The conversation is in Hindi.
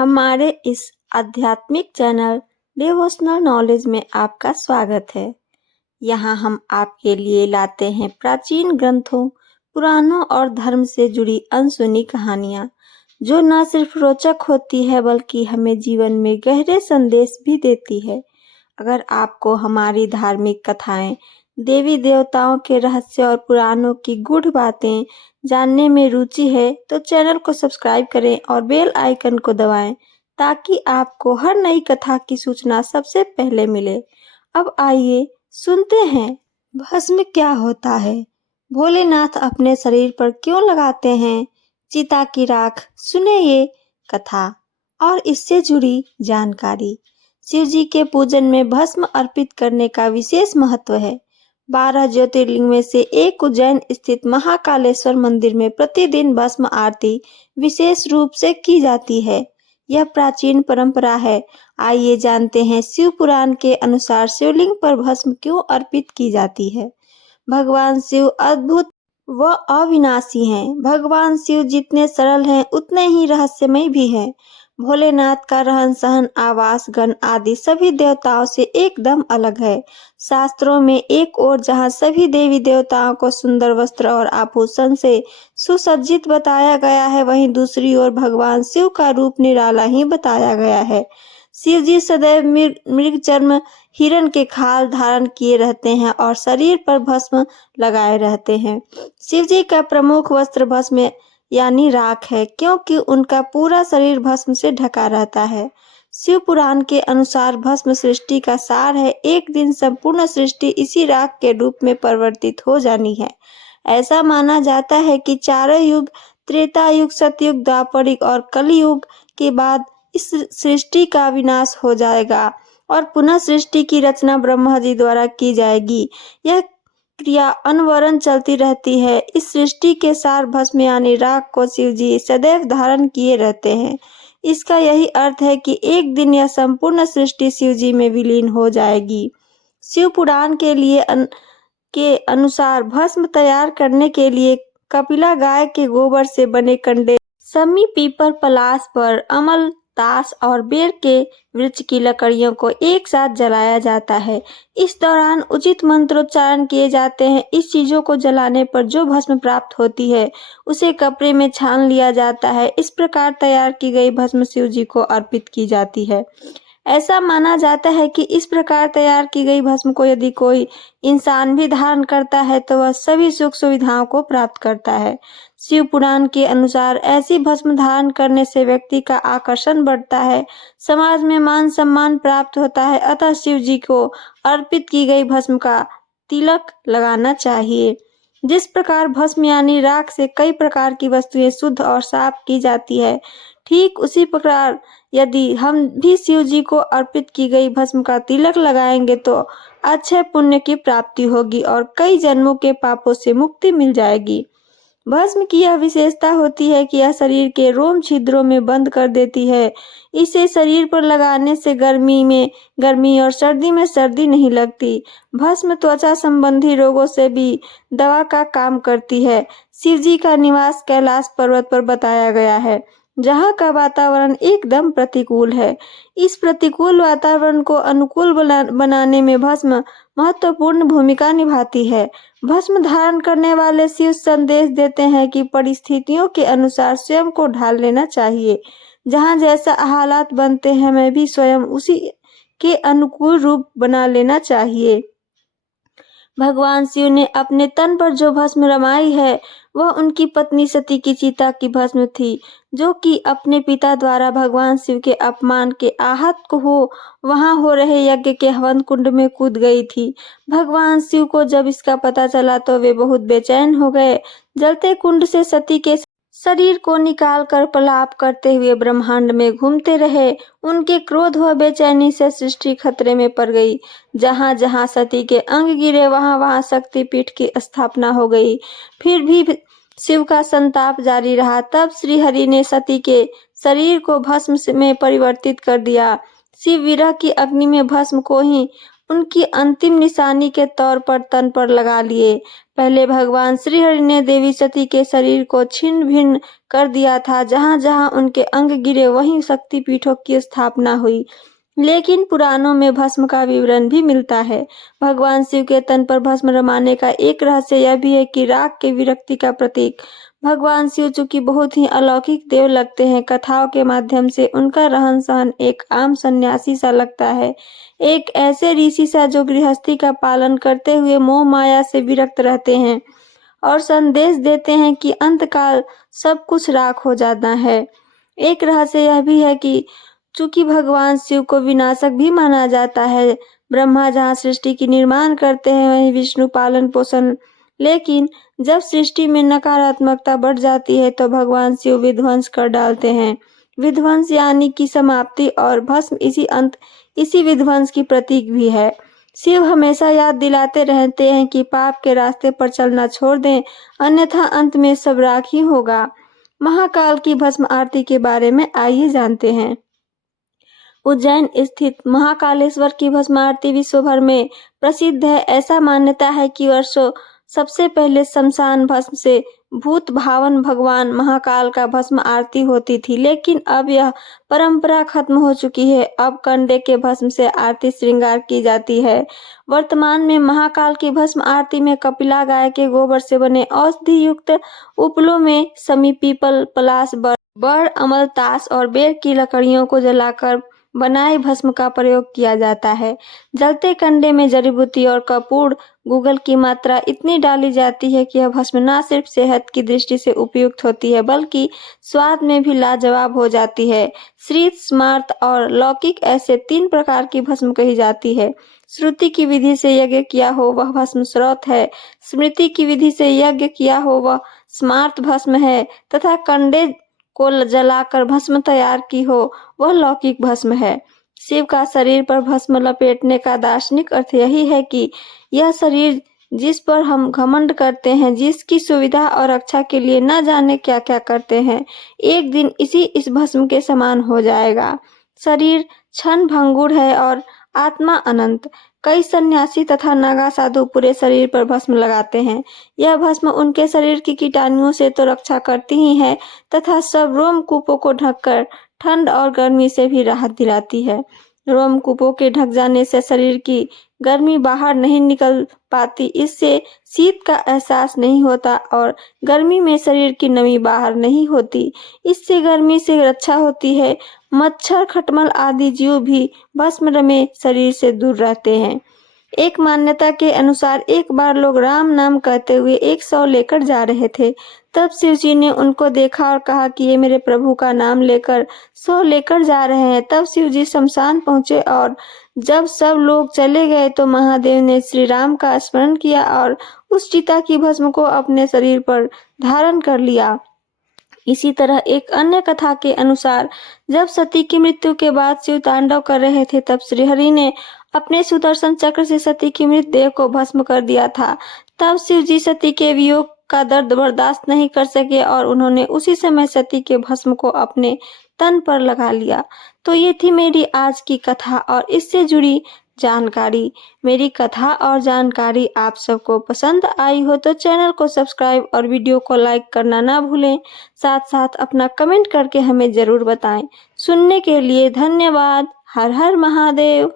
हमारे इस आध्यात्मिक चैनल डिवोशनल नॉलेज में आपका स्वागत है। यहाँ हम आपके लिए लाते हैं प्राचीन ग्रंथों, पुराणों और धर्म से जुड़ी अनसुनी कहानियाँ, जो न सिर्फ रोचक होती है बल्कि हमें जीवन में गहरे संदेश भी देती है। अगर आपको हमारी धार्मिक कथाएं, देवी देवताओं के रहस्य और पुराणों की गूढ़ बातें जानने में रुचि है तो चैनल को सब्सक्राइब करें और बेल आइकन को दबाएं ताकि आपको हर नई कथा की सूचना सबसे पहले मिले। अब आइए सुनते हैं, भस्म क्या होता है, भोलेनाथ अपने शरीर पर क्यों लगाते हैं चिता की राख। सुने ये कथा और इससे जुड़ी जानकारी। शिव जी के पूजन में भस्म अर्पित करने का विशेष महत्व है। 12 ज्योतिर्लिंग में से एक उज्जैन स्थित महाकालेश्वर मंदिर में प्रतिदिन भस्म आरती विशेष रूप से की जाती है। यह प्राचीन परंपरा है। आइए जानते हैं शिव पुराण के अनुसार शिवलिंग पर भस्म क्यों अर्पित की जाती है। भगवान शिव अद्भुत व अविनाशी हैं। भगवान शिव जितने सरल हैं उतने ही रहस्यमय भी हैं। भोलेनाथ का रहन सहन, आवास, गण आदि सभी देवताओं से एकदम अलग है। शास्त्रों में एक ओर जहाँ सभी देवी देवताओं को सुंदर वस्त्र और आभूषण से सुसज्जित बताया गया है, वहीं दूसरी ओर भगवान शिव का रूप निराला ही बताया गया है। शिव जी सदैव मृग चर्म, हिरण के खाल धारण किए रहते हैं और शरीर पर भस्म लगाए रहते हैं। शिव जी का प्रमुख वस्त्र भस्म यानी राख है, क्योंकि उनका पूरा शरीर भस्म से ढका रहता है। शिव पुराण के अनुसार भस्म सृष्टि का सार है। एक दिन संपूर्ण सृष्टि इसी राख के रूप में परिवर्तित हो जानी है। ऐसा माना जाता है कि चारों युग, त्रेता युग, सतयुग, द्वापरिक और कलयुग के बाद इस सृष्टि का विनाश हो जाएगा और पुनः सृष्टि की रचना ब्रह्मा जी द्वारा की जाएगी। यह क्रिया अनवरत चलती रहती है। इस सृष्टि के सार भस्म यानी राख को शिव जी सदैव धारण किए रहते हैं। इसका यही अर्थ है कि एक दिन यह संपूर्ण सृष्टि शिव जी में विलीन हो जाएगी। शिव पुराण के अनुसार भस्म तैयार करने के लिए कपिला गाय के गोबर से बने कंडे, समी, पीपल, पलाश पर अमल, ताश और बेर के वृक्ष की लकड़ियों को एक साथ जलाया जाता है। इस दौरान उचित मंत्रोच्चारण किए जाते हैं। इस चीजों को जलाने पर जो भस्म प्राप्त होती है उसे कपड़े में छान लिया जाता है। इस प्रकार तैयार की गई भस्म शिव जी को अर्पित की जाती है। ऐसा माना जाता है कि इस प्रकार तैयार की गई भस्म को यदि कोई इंसान भी धारण करता है तो वह सभी सुख सुविधाओं को प्राप्त करता है। शिव पुराण के अनुसार ऐसी भस्म धारण करने से व्यक्ति का आकर्षण बढ़ता है, समाज में मान सम्मान प्राप्त होता है। अतः शिव जी को अर्पित की गई भस्म का तिलक लगाना चाहिए। जिस प्रकार भस्म यानी राख से कई प्रकार की वस्तुएं शुद्ध और साफ की जाती है, ठीक उसी प्रकार यदि हम भी शिव जी को अर्पित की गई भस्म का तिलक लगाएंगे तो अच्छे पुण्य की प्राप्ति होगी और कई जन्मों के पापों से मुक्ति मिल जाएगी। भस्म की यह विशेषता होती है कि यह शरीर के रोम छिद्रों में बंद कर देती है। इसे शरीर पर लगाने से गर्मी में गर्मी और सर्दी में सर्दी नहीं लगती। भस्म त्वचा संबंधी रोगों से भी दवा का काम करती है। शिव जी का निवास कैलाश पर्वत पर बताया गया है, जहाँ का वातावरण एकदम प्रतिकूल है। इस प्रतिकूल वातावरण को अनुकूल बनाने में भस्म महत्वपूर्ण भूमिका निभाती है। भस्म धारण करने वाले शिव संदेश देते हैं कि परिस्थितियों के अनुसार स्वयं को ढाल लेना चाहिए। जहाँ जैसा हालात बनते हैं, हमें भी स्वयं उसी के अनुकूल रूप बना लेना चाहिए। भगवान शिव ने अपने तन पर जो भस्म रमाई है वह उनकी पत्नी सती की चिता की भस्म थी, जो कि अपने पिता द्वारा भगवान शिव के अपमान के आहत वहां हो रहे यज्ञ के हवन कुंड में कूद गई थी। भगवान शिव को जब इसका पता चला तो वे बहुत बेचैन हो गए। जलते कुंड से सती के शरीर को निकालकर प्रलाप करते हुए ब्रह्मांड में घूमते रहे। उनके क्रोध व बेचैनी से सृष्टि खतरे में पड़ गई। जहाँ जहाँ सती के अंग गिरे वहाँ वहाँ शक्तिपीठ की स्थापना हो गई। फिर भी शिव का संताप जारी रहा। तब श्री हरि ने सती के शरीर को भस्म में परिवर्तित कर दिया। शिव विरह की अग्नि में भस्म को ही उनकी अंतिम निशानी के तौर पर तन पर लगा लिए। पहले भगवान श्रीहरि ने देवी सती के शरीर को छिन्न भिन्न कर दिया था। जहाँ जहाँ उनके अंग गिरे वहीं शक्तिपीठों की स्थापना हुई। लेकिन पुराणों में भस्म का विवरण भी मिलता है। भगवान शिव के तन पर भस्म रमाने का एक रहस्य यह भी है कि राग के विरक्ति का प्रतीक। भगवान शिव चूंकि बहुत ही अलौकिक देव लगते हैं, कथाओं के माध्यम से उनका रहन सहन एक आम सन्यासी सा लगता है, एक ऐसे ऋषि सा जो गृहस्थी का पालन करते हुए मोह माया से विरक्त रहते हैं और संदेश देते हैं कि अंतकाल सब कुछ राख हो जाना है। एक रहस्य यह भी है कि चूंकि भगवान शिव को विनाशक भी माना जाता है, ब्रह्मा जहाँ सृष्टि की निर्माण करते हैं वहीं विष्णु पालन पोषण, लेकिन जब सृष्टि में नकारात्मकता बढ़ जाती है तो भगवान शिव विध्वंस कर डालते हैं। विध्वंस यानी कि समाप्ति, और भस्म इसी विध्वंस की प्रतीक भी है। शिव हमेशा याद दिलाते रहते हैं कि पाप के रास्ते पर चलना छोड़ दें, अन्यथा अंत में सब राख ही होगा। महाकाल की भस्म आरती के बारे में आइए जानते हैं। उज्जैन स्थित महाकालेश्वर की भस्म आरती विश्व भर में प्रसिद्ध है। ऐसा मान्यता है कि वर्षों सबसे पहले शमशान भस्म से भूत भावन भगवान महाकाल का भस्म आरती होती थी, लेकिन अब यह परंपरा खत्म हो चुकी है। अब कंडे के भस्म से आरती श्रृंगार की जाती है। वर्तमान में महाकाल की भस्म आरती में कपिला गाय के गोबर से बने औषधि युक्त उपलों में समी, पीपल, पलाश, बड़, अमल, ताश और बेर की लकड़ियों को जलाकर बनाए भस्म का प्रयोग किया जाता है। जलते कंडे में जड़ी बूटी और कपूर गूगल की मात्रा इतनी डाली जाती है कि यह भस्म न सिर्फ सेहत की दृष्टि से उपयुक्त होती है बल्कि स्वाद में भी लाजवाब हो जाती है। श्रीत, स्मार्त और लौकिक ऐसे 3 प्रकार की भस्म कही जाती है। श्रुति की विधि से यज्ञ किया हो वह भस्म श्रौत है, स्मृति की विधि से यज्ञ किया हो वह स्मार्त भस्म है, तथा कंडे को जलाकर भस्म तैयार की हो वह लौकिक भस्म है। शिव का शरीर पर भस्म लपेटने का दार्शनिक अर्थ यही है कि यह शरीर जिस पर हम घमंड करते हैं, जिसकी सुविधा और रक्षा के लिए न जाने क्या क्या करते हैं, एक दिन इस भस्म के समान हो जाएगा। शरीर क्षण भंगुर है और आत्मा अनंत। कई सन्यासी तथा नागा साधु पूरे शरीर पर भस्म लगाते हैं। यह भस्म उनके शरीर की कीटाणुओं से तो रक्षा करती ही है तथा सब रोमकूपों को ढककर ठंड और गर्मी से भी राहत दिलाती है। रोमकूपों के ढक जाने से शरीर की गर्मी बाहर नहीं निकल पाती, इससे शीत का एहसास नहीं होता और गर्मी में शरीर की नमी बाहर नहीं होती, इससे गर्मी से रक्षा होती है। मच्छर, खटमल आदि जीव भी भस्म रमे शरीर से दूर रहते हैं। एक मान्यता के अनुसार एक बार लोग राम नाम कहते हुए एक शव लेकर जा रहे थे। तब शिव जी ने उनको देखा और कहा कि ये मेरे प्रभु का नाम लेकर शव लेकर जा रहे हैं। तब शिव जी शमशान पहुंचे और जब सब लोग चले गए तो महादेव ने श्री राम का स्मरण किया और उस चिता की भस्म को अपने शरीर पर धारण कर लिया। इसी तरह एक अन्य कथा के अनुसार जब सती की मृत्यु के बाद शिव तांडव कर रहे थे तब श्रीहरि ने अपने सुदर्शन चक्र से सती की मृतदेह को भस्म कर दिया था। तब शिव जी सती के वियोग का दर्द बर्दाश्त नहीं कर सके और उन्होंने उसी समय सती के भस्म को अपने तन पर लगा लिया। तो ये थी मेरी आज की कथा और इससे जुड़ी जानकारी। मेरी कथा और जानकारी आप सबको पसंद आई हो तो चैनल को सब्सक्राइब और वीडियो को लाइक करना ना भूलें। साथ साथ अपना कमेंट करके हमें जरूर बताएं। सुनने के लिए धन्यवाद। हर हर महादेव।